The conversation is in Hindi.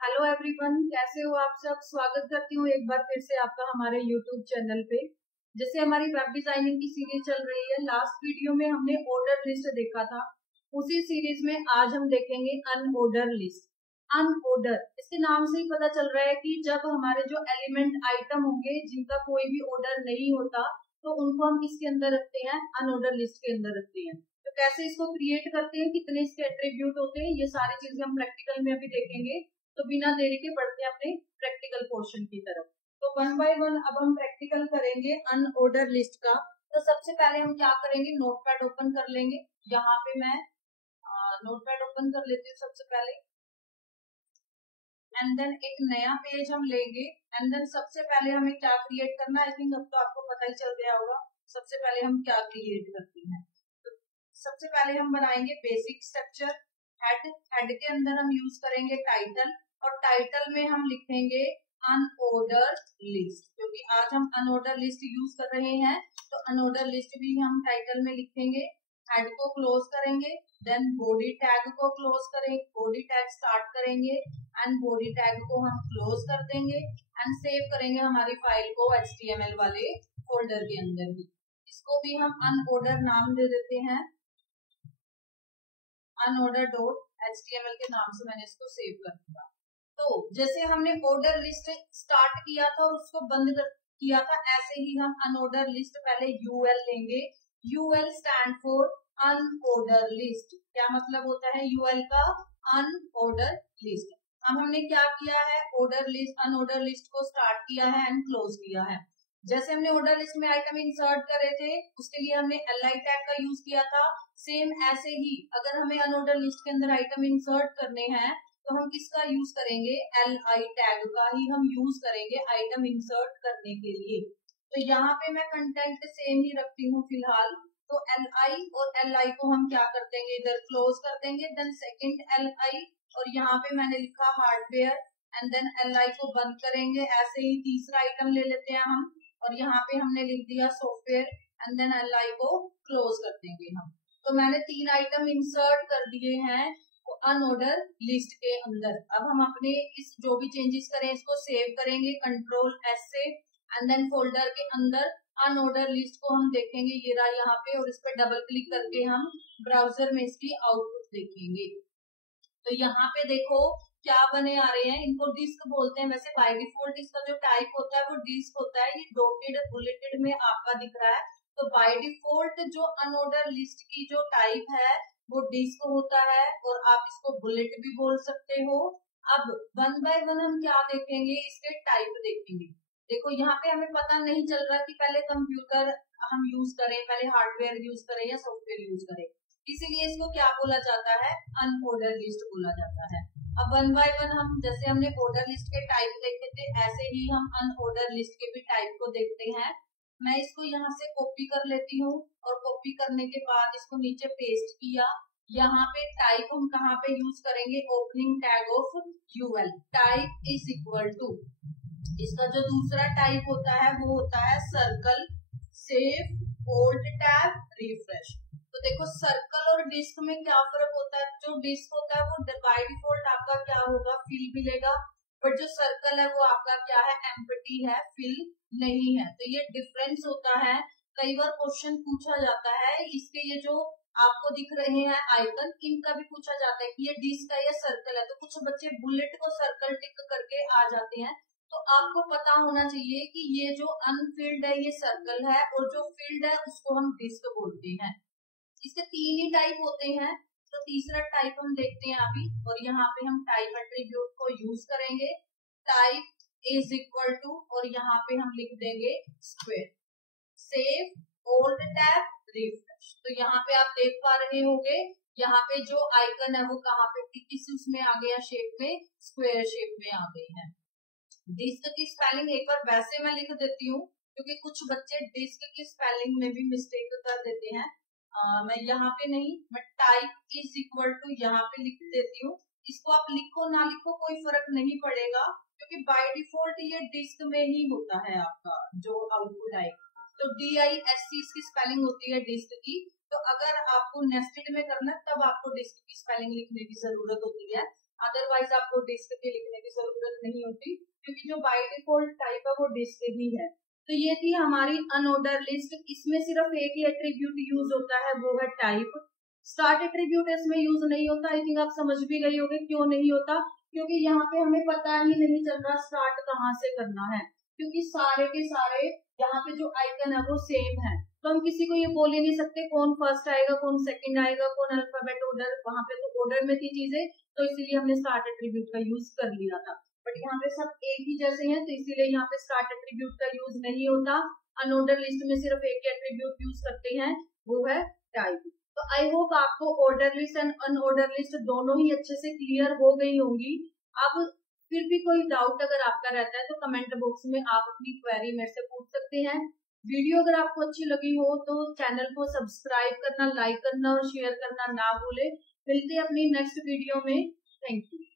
हेलो एवरीवन, कैसे हो आप सब। स्वागत करती हूँ एक बार फिर से आपका हमारे यूट्यूब चैनल पे। जैसे हमारी वेब डिजाइनिंग की सीरीज चल रही है, लास्ट वीडियो में हमने ऑर्डर लिस्ट देखा था। उसी सीरीज में आज हम देखेंगे अनऑर्डर लिस्ट। अनऑर्डर, इसके नाम से ही पता चल रहा है कि जब हमारे जो एलिमेंट आइटम होंगे जिनका कोई भी ऑर्डर नहीं होता, तो उनको हम किसके अंदर रखते हैं, अनऑर्डर लिस्ट के अंदर रखते हैं। तो कैसे इसको क्रिएट करते हैं, कितने इसके एट्रीब्यूट होते हैं, ये सारी चीजें हम प्रैक्टिकल में अभी देखेंगे। तो बिना देरी के बढ़ते हैं अपने प्रैक्टिकल पोर्शन की तरफ। तो वन बाय वन अब हम प्रैक्टिकल करेंगे अनऑर्डर लिस्ट का। तो सबसे पहले हम क्या करेंगे, नोटपैड ओपन कर लेंगे। यहाँ पे मैं नोटपैड ओपन कर लेती हूँ सबसे पहले, एंड देन एक नया पेज हम लेंगे। एंड देन सबसे पहले हमें क्या क्रिएट करना है, आई थिंक अब तो आपको पता ही चल गया होगा सबसे पहले हम क्या क्रिएट करते हैं। तो सबसे पहले हम बनाएंगे बेसिक स्ट्रक्चर। हेड के अंदर हम यूज करेंगे टाइटल, और टाइटल में हम लिखेंगे अनऑर्डर लिस्ट, क्योंकि आज हम अनऑर्डर लिस्ट यूज कर रहे हैं। तो अनऑर्डर लिस्ट भी हम टाइटल में लिखेंगे। हेड को क्लोज करेंगे, देन बॉडी टैग को क्लोज करेंगे, बॉडी टैग स्टार्ट करेंगे एंड बॉडी टैग को हम क्लोज कर देंगे एंड सेव करेंगे हमारी फाइल को HTML वाले फोल्डर के अंदर ही। इसको भी हम अनऑर्डर नाम दे देते हैं, unorder.html के नाम से मैंने इसको सेव कर दिया। तो जैसे हमने ऑर्डर लिस्ट स्टार्ट किया था और उसको बंद किया था, ऐसे ही हम अनऑर्डर लिस्ट पहले UL लेंगे। UL stand for unordered list. क्या मतलब होता है UL का, अनऑर्डर लिस्ट। अब हमने क्या किया है, ऑर्डर लिस्ट अनऑर्डर लिस्ट को स्टार्ट किया है एंड क्लोज किया है। जैसे हमने ऑर्डर लिस्ट में आइटम इंसर्ट करे थे, उसके लिए हमने LI टैग का यूज किया था। सेम ऐसे ही अगर हमें अनऑर्डर लिस्ट के अंदर आइटम इंसर्ट करने हैं, तो हम किसका यूज करेंगे, LI टैग का ही हम यूज करेंगे आइटम इंसर्ट करने के लिए। तो यहाँ पे मैं कंटेंट सेम ही रखती हूँ फिलहाल। तो LI और LI को हम क्या कर देंगे, इधर क्लोज कर देंगे। देन सेकेंड LI, और यहाँ पे मैंने लिखा हार्डवेयर, एंड देन LI को बंद करेंगे। ऐसे ही तीसरा आइटम ले लेते हैं हम, और यहाँ पे हमने लिख दिया सॉफ्टवेयर, एंड देन LI को क्लोज कर देंगे हम। तो मैंने 3 आइटम इंसर्ट कर दिए हैं अनऑर्डर लिस्ट के अंदर। अब हम अपने इस जो भी चेंजेस करें इसको सेव करेंगे Ctrl S से, एंड देन फोल्डर के अंदर अनऑर्डर लिस्ट को हम देखेंगे, ये रहा यहाँ पे, और इस पे डबल क्लिक करके हम ब्राउजर में इसकी आउटपुट देखेंगे। तो यहाँ पे देखो क्या बने आ रहे हैं, इनको डिस्क बोलते हैं। वैसे बाय डिफॉल्ट इसका जो टाइप होता है वो डिस्क होता है। ये डॉटेड बुलेटेड में आपका दिख रहा है। तो बाय डिफॉल्ट जो अनऑर्डर लिस्ट की जो टाइप है वो डिस्क होता है, और आप इसको बुलेट भी बोल सकते हो। अब वन बाय वन हम क्या देखेंगे, इसके टाइप देखेंगे। देखो यहाँ पे हमें पता नहीं चल रहा कि पहले कंप्यूटर हम यूज करें, पहले हार्डवेयर यूज करें या सॉफ्टवेयर यूज करें, इसीलिए इसको क्या बोला जाता है, अनऑर्डर लिस्ट बोला जाता है। अब वन बाय वन हम, जैसे हमने ऑर्डर लिस्ट के टाइप देखे थे, ऐसे ही हम अनऑर्डर लिस्ट के भी टाइप को देखते हैं। मैं इसको यहाँ से कॉपी कर लेती हूँ, और कॉपी करने के बाद इसको नीचे पेस्ट किया। यहाँ पे टाइप हम कहाँ पे यूज करेंगे, opening tag of UL। Type is equal to, इसका जो दूसरा टाइप होता है वो होता है circle, save, hold tab, refresh. तो देखो सर्कल और डिस्क में क्या फर्क होता है, जो डिस्क होता है वो बाय डिफॉल्ट आपका क्या होगा, फिल मिलेगा, बट जो सर्कल है वो आपका क्या है, एम्प्टी है, फिल नहीं है। तो ये डिफरेंस होता है। कई बार क्वेश्चन पूछा जाता है, इसके ये जो आपको दिख रहे हैं आइकन, इनका भी पूछा जाता है कि ये डिस्क है या सर्कल है। तो कुछ बच्चे बुलेट को सर्कल टिक करके आ जाते हैं। तो आपको पता होना चाहिए कि ये जो अनफिल्ड है ये सर्कल है, और जो फिल्ड है उसको हम डिस्क बोलते हैं। इसके 3 ही टाइप होते हैं। तो तीसरा टाइप हम देखते हैं अभी, और यहाँ पे हम टाइप एट्रीब्यूट को यूज करेंगे। टाइप इज इक्वल टू, और यहाँ पे हम लिख देंगे square, save, hold tab, refresh. तो यहाँ पे आप देख पा रहे होंगे, यहाँ पे जो आइकन है वो कहाँ पे, किस उसमें आ गया, शेप में, स्क्वायर शेप में आ गई है। डिस्क की स्पेलिंग एक बार वैसे मैं लिख देती हूँ, क्योंकि कुछ बच्चे डिस्क की स्पेलिंग में भी मिस्टेक कर देते हैं। मैं यहाँ पे नहीं, मैं टाइप इज इक्वल टू यहाँ पे लिख देती हूँ। इसको आप लिखो ना लिखो कोई फर्क नहीं पड़ेगा, क्योंकि बाय डिफॉल्ट ये डिस्क में ही होता है आपका जो आउटपुट आएगा। तो DISC इसकी स्पेलिंग होती है डिस्क की। तो अगर आपको नेस्टेड में करना है तब आपको डिस्क की स्पेलिंग लिखने की जरूरत होती है। अदरवाइज आपको डिस्क की लिखने की जरूरत नहीं होती, क्योंकि जो बाय डिफॉल्ट टाइप है वो डिस्क ही है। तो ये थी हमारी अनऑर्डर लिस्ट। इसमें सिर्फ एक ही एट्रीब्यूट यूज होता है, वो है टाइप। स्टार्ट एट्रीब्यूट इसमें यूज नहीं होता। आई थिंक आप समझ भी गई होंगे क्यों नहीं होता, क्योंकि यहाँ पे हमें पता ही नहीं चल रहा स्टार्ट कहाँ से करना है, क्योंकि सारे के सारे यहाँ पे जो आइकन है वो सेम है। तो हम किसी को ये बोल ही नहीं सकते कौन फर्स्ट आएगा, कौन सेकंड आएगा, कौन अल्फाबेट ऑर्डर। वहां पे तो ऑर्डर में थी चीजें, तो इसीलिए हमने स्टार्ट एट्रीब्यूट का यूज कर लिया था। बट यहाँ पे सब एक ही जैसे हैं, तो इसीलिए यहाँ पे स्टार्ट एट्रीब्यूट का यूज नहीं होता। अनऑर्डर लिस्ट में सिर्फ एक एट्रीब्यूट यूज करते हैं, वो है टाइप। तो आई होप आपको order list and unordered list दोनों ही अच्छे से क्लियर हो गई होंगी। अब फिर भी कोई डाउट अगर आपका रहता है तो कमेंट बॉक्स में आप अपनी क्वेरी मेरे से पूछ सकते हैं। वीडियो अगर आपको अच्छी लगी हो तो चैनल को सब्सक्राइब करना, लाइक करना और शेयर करना ना भूले। मिलते हैं अपनी नेक्स्ट वीडियो में। Thank you.